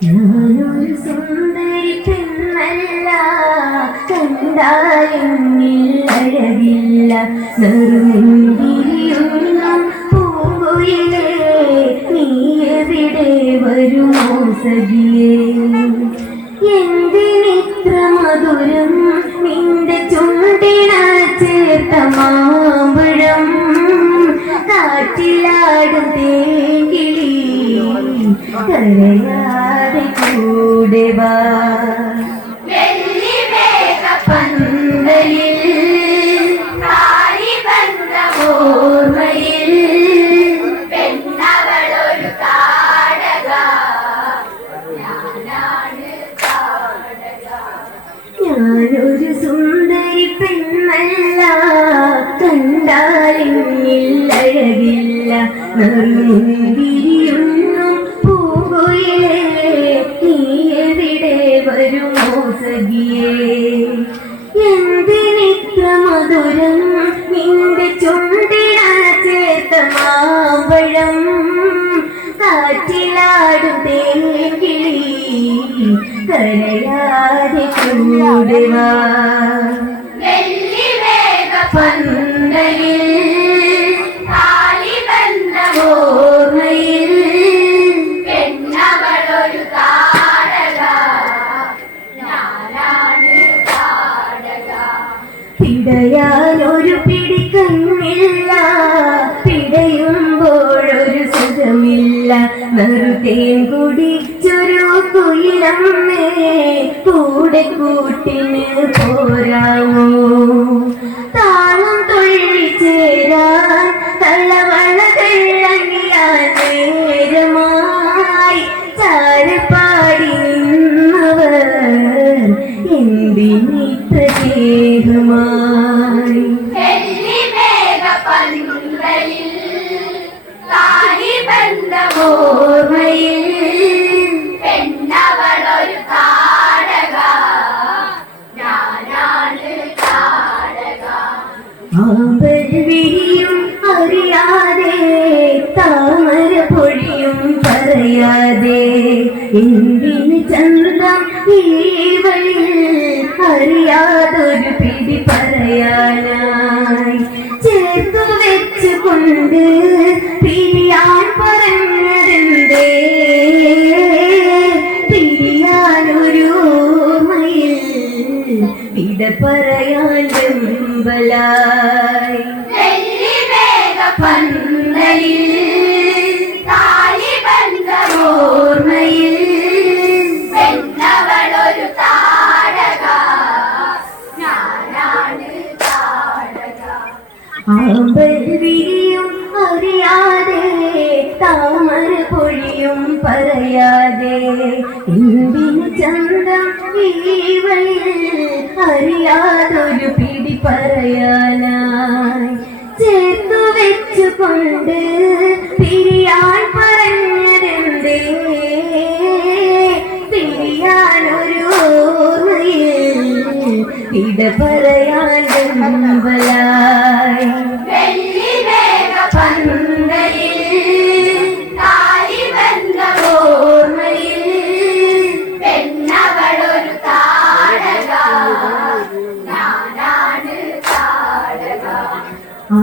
ഞാനൊരു സുന്ദരി പെണ്ണല്ല കണ്ടാലെന്നിൽ അഴകില്ല നെറുമെന്തിരിയൊന്നും പൂങ്കുയിലേ നീ എവിടെ വരുമോ സഖിയേ? എന്തിനിത്ര മധുരം നിന്റെ ചുണ്ടിന ചേർത്ത മാമ്പഴം? കാറ്റിലാടും തേങ്കിളി കരയാതെ കൂടെ വാ പന്തലിൽ ഓർമ്മയിൽ ഞാനൊരു സുന്ദരി പെണ്ണല്ല കണ്ടാലെന്നിൽ അഴകില്ല നറുമുന്തിരിയൊന്നും കരയാതെ കൂടെ കൂട്ടിന് പോരാമോ താളം തുള്ളി ചേരാൻ തള്ളവള തെള്ളങ്ങിയാൻ നേരമായി ചാരപ്പാടി നിന്നവർ എന്തിനിത്ര സ്നേഹമായി ഓർമ്മയിൽ ആമ്പൽ വിരിയും അറിയാതെ താമര പൊഴിയും പറയാതെ എന്തിന് ചന്ദ്രം ഈ വഴിയിൽ അറിയാതൊരു പിടി പറയാനായി? ചേർത്തു വെച്ചുകൊണ്ട് പിരിയാൻ പറഞ്ഞതെന്തേ? പിരിയാനൊരു മയിൽ വിട പറയാൻ വെമ്പലായി അറിയാതെ താമര പൊഴിയും പറയാതെ എന്തിന് ചന്തം അറിയാതൊരു പിടി പറയാനായി? ചേർത്തു വെച്ചുകൊണ്ട് പിരിയാൻ പറഞ്ഞതെന്തേ? പിരിയാനൊരു ഇട പറയാൻ വെമ്പലായി പന്തലിൽ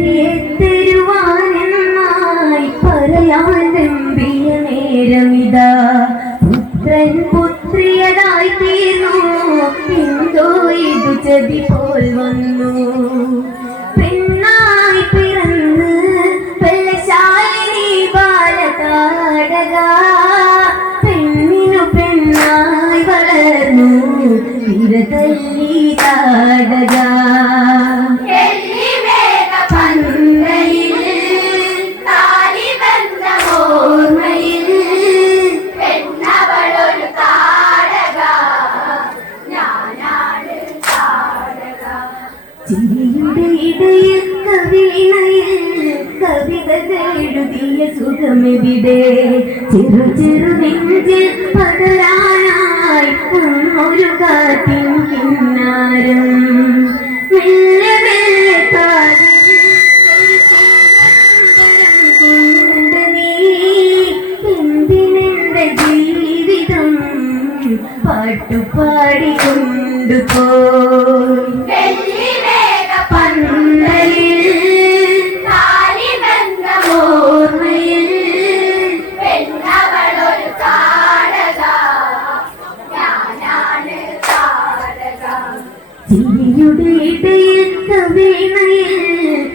ആന്തരിയെത്തരുവാനെന്നായി പറയാൻ വെമ്പിയ നേരമിതാ. പുത്രൻ പുത്രിയതായി തീർന്നു. എന്തോ ഇതു ചതി കിന്നാരം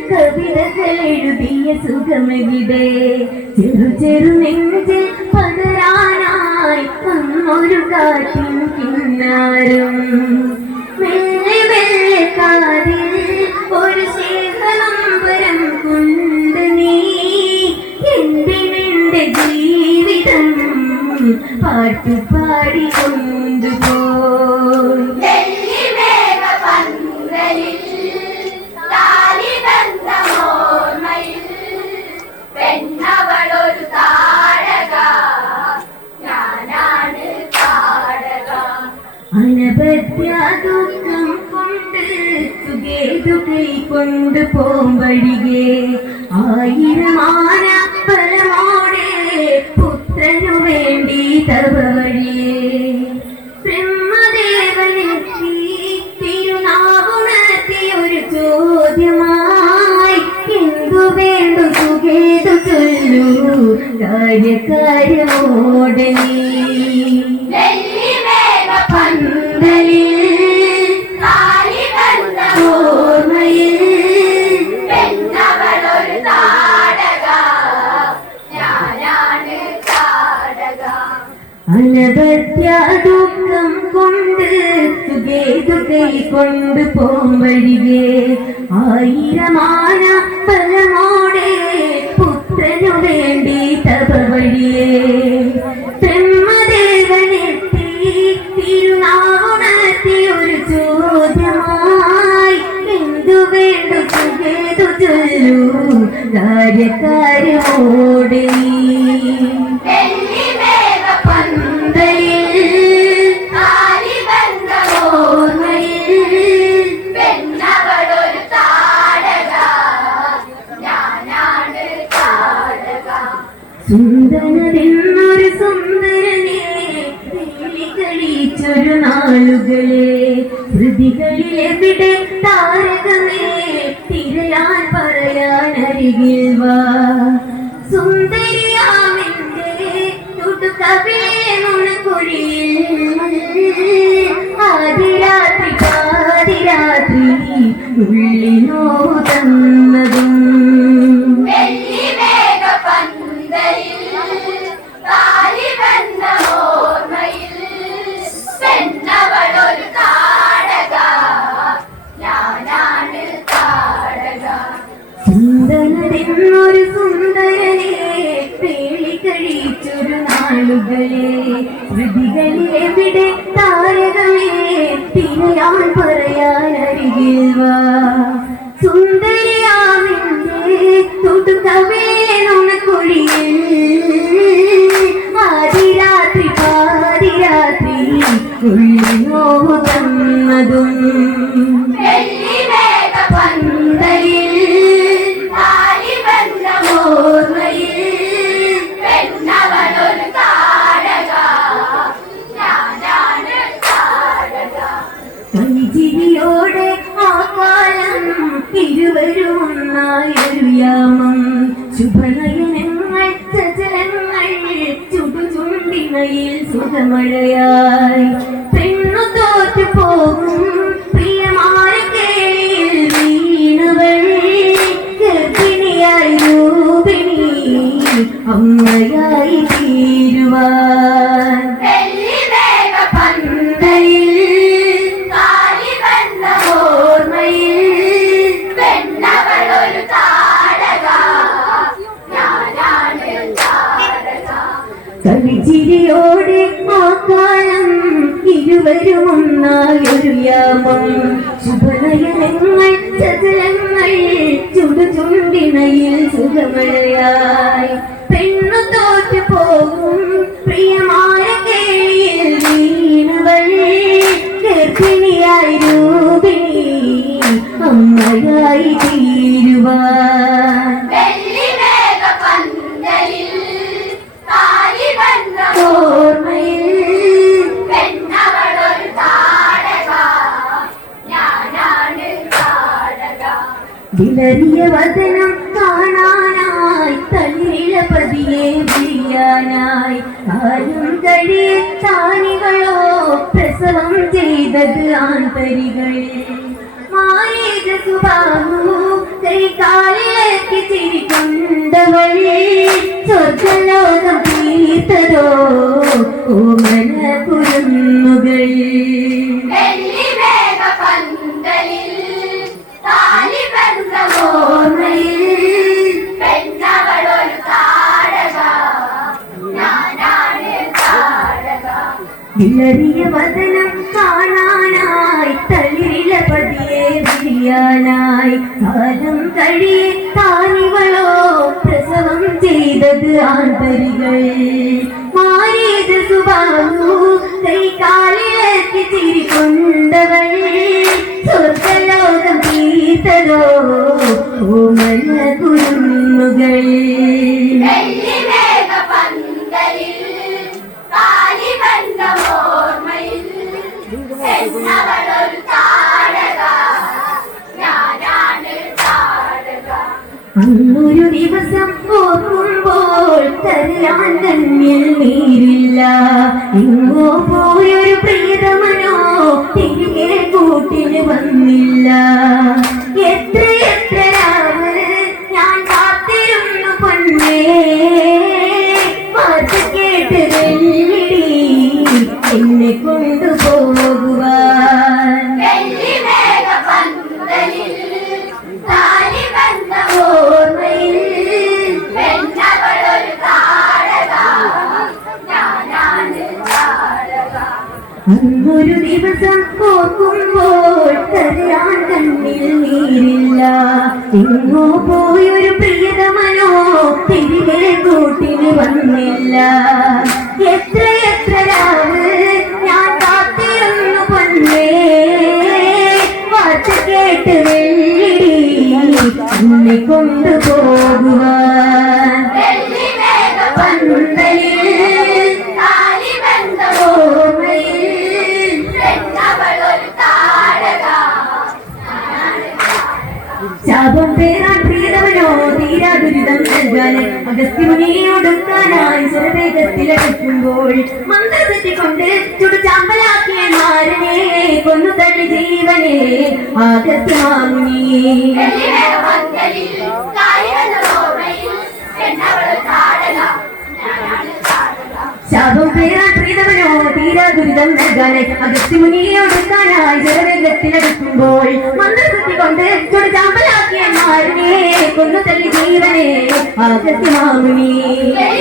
കവിതകൾ എഴുതിയ സുഖമെവിടെ? ചെറു ചെറു നെഞ്ചിൽ പകരാനായി വന്നൊരു കാറ്റിൻ കിന്നാരം. മെല്ലെ മെല്ലെ കാതിൽ ഒരു ശേഖനമ്പരം കൊണ്ട് നീ എന്തിനെന്റെ ജീവിതം പാട്ടുപാടി കൊണ്ടുപോയി ദുഃഖം കൊണ്ട് സുഖേതു കൊണ്ട് പോമ്പഴികെ ആയിരം പരമോടെ പുത്രനു വേണ്ടി തവ വഴിയേ കാര്യകാര്യമോടെ ദുഃഖം കൊണ്ട് സുഖേതു കൈ കൊണ്ട് ആയിരമാന ഫലമോടെ പുത്രനു വേണ്ടി കാര്യകാര്യമോടെ നീ അരികിൽ വാ സുന്ദരിയാമെന്റെ തുടുക്കവേ നുണക്കുഴിയിൽ ആദിരാത്രി പാതിരാത്രി ഉള്ളിനോ സുന്ദരനെന്നൊരു സുന്ദരനെ പേളി കഴിച്ചൊരു നാളുകളെ. ഹൃതികളിലെവിടെ താരകളെ തിരയാൻ പറയാൻ അരികിൽ വാ സുന്ദരിയാവിന്റെ തൊടുക്കവേ നുണക്കുഴിയിൽ. ആദിരാത്രി പാതിരാത്രി ഉള്ളിനോ തന്നതും വെള്ളിമേഘ പന്തലിൽ കളിചിരിയോടെ ആ കാലം ഇരുവരും ഒന്നായൊരു യാമം. ശുഭനയനങ്ങൾ സജലങ്ങൾ ചുടുചുണ്ടിമയിൽ സുഖമഴയായി. പെണ്ണു തോറ്റു പോകും അമ്മയായി തീരുവാൻ. കവിചിരിയോടെ ആ കാലം ഇരുവരും ഒന്നായൊരു വ്യാപം ശുഭനയനങ്ങൾ ചതുരങ്ങൾ ചുടുചുണ്ടിണയിൽ സുഖമഴയായി. പ്രിയമായ കേളിയിൽ വീണവൾ? ഗർഭിണിയായി രൂപിണി അമ്മയായി തീരുവാൻ. വെള്ളിമേഘ പന്തലിൽ ആന്തരികൾ മായേത സുബാഹു കൈകാലിലേക്ക് ചിരിക്കൊണ്ടവൾ സ്വർഗലോകം തീർത്തതോ ഓമന കുരുന്നുകൾ വെള്ളിമേഘ പന്തലിൽ കാലം കഴിയെ താനിവളോ പ്രസവം ചെയ്തത് ആന്തരികൾ മാറിയത് സുഭാവു കൈ കാലിലേക്ക് ചിരിക്കൊണ്ടവൾ സ്വർഗലോകം തീർത്തതോ ഓമന കുരുന്നുകൾ ഓർമ്മയിൽ അന്നൊരു ദിവസം ഓർക്കുമ്പോൾ കരയാൻ കണ്ണിൽ നീരില്ല എങ്ങോ പോയൊരു പ്രിയതമനോ തിരികെ കൂട്ടിന് വന്നില്ല. എങ്ങോ വെള്ളിമേഘ പന്തലിൽ താലിബന്ധം ഓർമ്മയിൽ പെണ്ണവളൊരു താരക ഞാനാണ് താരക ശാപം പേരാൻ പ്രിയതവനോ തീരാ ദുരിതം നൽകാൻ അഗസ്ത്യമുനിയോടൊക്കാനായി സ്വരവേഗത്തിലടക്കുമ്പോൾ മന്ത്രം തെറ്റിക്കൊണ്ട് ചുടുചാമ്പലാക്കിയ മാരനെ കൊന്നു തള്ളി ജീവനെ ആഗസ്ത്യമാമുനിയെ വെള്ളിമേഘ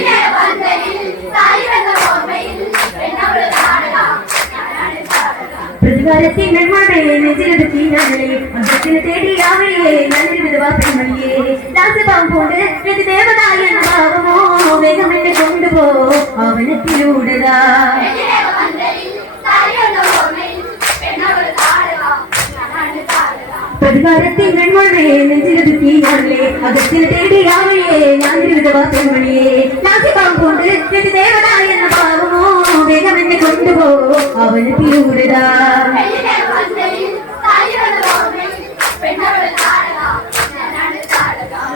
പ്രതികാരത്തിൻ നന്മകളെ നെഞ്ചിലെടുത്തി ഞങ്ങളെ അന്തത്തിന് തേടി അവയെ നല്ലൊരു വിധവാ പെൺമണിയെ ദാസപാമ്പോട് എന്റെ ദേവതായ എന്ന ഭാവമോ വേഗം എന്നെ കൊണ്ടുപോ അവനത്തിലൂടെതാ വെള്ളിമേഘ പന്തലിൽ താലിബന്ധം ഓർമ്മയിൽ പെണ്ണവളൊരു താരക ഞാനാണ് താരക പ്രതികാരത്തിൻ നന്മകളെ നെഞ്ചിലെടുത്തി ഞങ്ങളെ അകത്തിന് തേടി അവയെ ഞാനൊരു വിധവാ പെൺമണിയെ ദാസപാമ്പോട് എന്റെ ദേവതായ എന്ന ഭാവമോ വേഗം എന്നെ കൊണ്ടുപോ അവനത്തിലൂടെതാ വെള്ളിമേഘ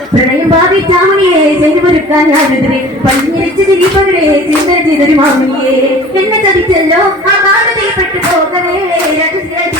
താരക പ്രണയം ഭാവിച്ചാമണിയെ ചെയ്തു പൊരുക്കാൻ ഞാനെതിരെ പഞ്ഞിരിച്ച് തിരിപ്പകരെ ചിന്തന ചെയ്തൊരു മാമണിയെ എന്നെ ചതിച്ചല്ലോ ആ കാലതീപ്പെട്ടു പോകവേ രഹസ്യ